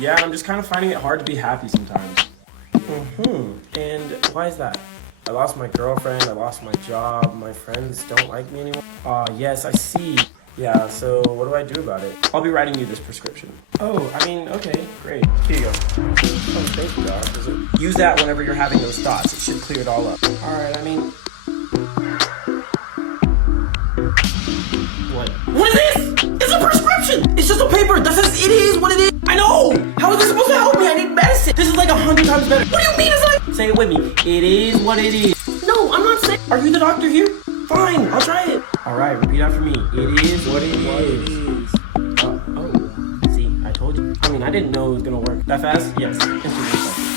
Yeah, and I'm just kind of finding it hard to be happy sometimes. And why is that? I lost my girlfriend, I lost my job, my friends don't like me anymore. Yes, I see. Yeah, so what do I do about it? I'll be writing you this prescription. Oh, I mean, okay, great. Here you go. Oh, thank you, Doc. Use that whenever you're having those thoughts. It should clear it all up. Alright, I mean... What is this? It's a prescription! It's just a paper that says it is what it is! I know! How is this supposed to help me? I need medicine! This is like 100 times better. What do you mean it's like... Say it with me. It is what it is. No, I'm not saying... Are you the doctor here? Fine, I'll try it. Alright, repeat after me. It is what it is. Oh, see, I told you. I mean, I didn't know it was gonna work that fast. Yes, instantly.